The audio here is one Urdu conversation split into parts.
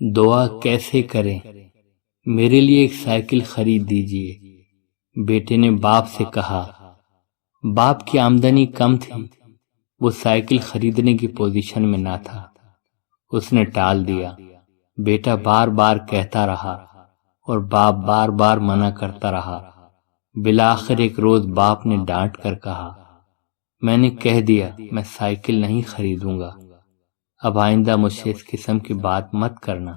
دعا کیسے کریں؟ میرے لیے ایک سائیکل خرید دیجیے، بیٹے نے باپ سے کہا۔ باپ کی آمدنی کم تھی، وہ سائیکل خریدنے کی پوزیشن میں نہ تھا۔ اس نے ٹال دیا۔ بیٹا بار بار کہتا رہا اور باپ بار بار منع کرتا رہا۔ بالآخر ایک روز باپ نے ڈانٹ کر کہا، میں نے کہہ دیا میں سائیکل نہیں خریدوں گا، اب آئندہ مجھ سے اس قسم کی بات مت کرنا۔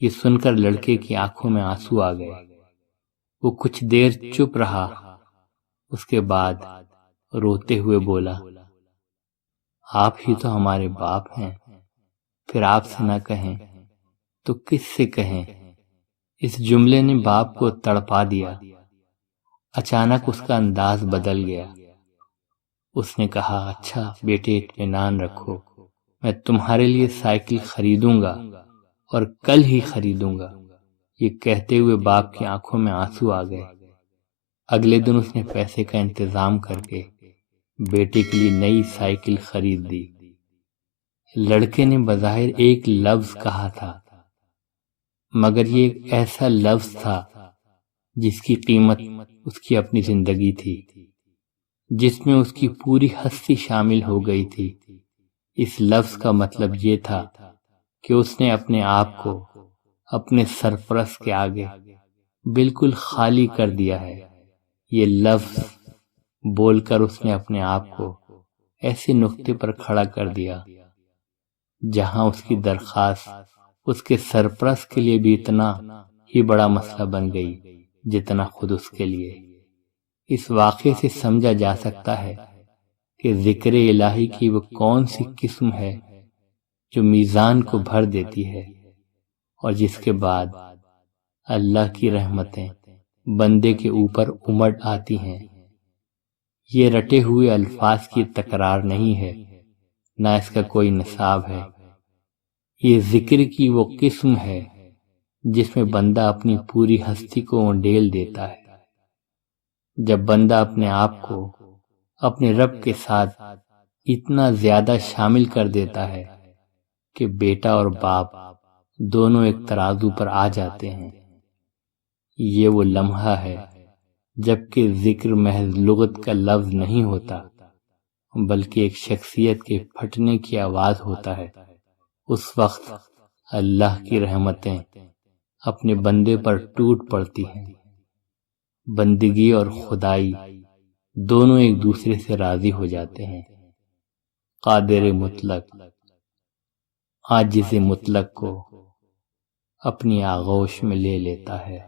یہ سن کر لڑکے کی آنکھوں میں آنسو آ گئے۔ وہ کچھ دیر چپ رہا، اس کے بعد روتے ہوئے بولا، آپ ہی تو ہمارے باپ ہیں، پھر آپ سے نہ کہیں تو کس سے کہیں؟ اس جملے نے باپ کو تڑپا دیا۔ اچانک اس کا انداز بدل گیا۔ اس نے کہا، اچھا بیٹے اطمینان رکھو، میں تمہارے لیے سائیکل خریدوں گا اور کل ہی خریدوں گا۔ یہ کہتے ہوئے باپ کی آنکھوں میں آنسو آ گئے۔ اگلے دن اس نے پیسے کا انتظام کر کے بیٹے کے لیے نئی سائیکل خرید دی۔ لڑکے نے بظاہر ایک لفظ کہا تھا، مگر یہ ایک ایسا لفظ تھا جس کی قیمت اس کی اپنی زندگی تھی، جس میں اس کی پوری ہستی شامل ہو گئی تھی۔ اس لفظ کا مطلب یہ تھا کہ اس نے اپنے آپ کو اپنے سرپرست کے آگے بالکل خالی کر دیا ہے۔ یہ لفظ بول کر اس نے اپنے آپ کو ایسے نقطے پر کھڑا کر دیا جہاں اس کی درخواست اس کے سرپرست کے لیے بھی اتنا ہی بڑا مسئلہ بن گئی جتنا خود اس کے لیے۔ اس واقعے سے سمجھا جا سکتا ہے کہ ذکر الہی کی وہ کون سی قسم ہے جو میزان کو بھر دیتی ہے اور جس کے بعد اللہ کی رحمتیں بندے کے اوپر امڑ آتی ہیں۔ یہ رٹے ہوئے الفاظ کی تکرار نہیں ہے، نہ اس کا کوئی نصاب ہے۔ یہ ذکر کی وہ قسم ہے جس میں بندہ اپنی پوری ہستی کو انڈیل دیتا ہے۔ جب بندہ اپنے آپ کو اپنے رب کے ساتھ اتنا زیادہ شامل کر دیتا ہے کہ بیٹا اور باپ دونوں ایک ترازو پر آ جاتے ہیں، یہ وہ لمحہ ہے جبکہ ذکر محض لغت کا لفظ نہیں ہوتا بلکہ ایک شخصیت کے پھٹنے کی آواز ہوتا ہے۔ اس وقت اللہ کی رحمتیں اپنے بندے پر ٹوٹ پڑتی ہیں۔ بندگی اور خدائی دونوں ایک دوسرے سے راضی ہو جاتے ہیں۔ قادر مطلق عاجز مطلق کو اپنی آغوش میں لے لیتا ہے۔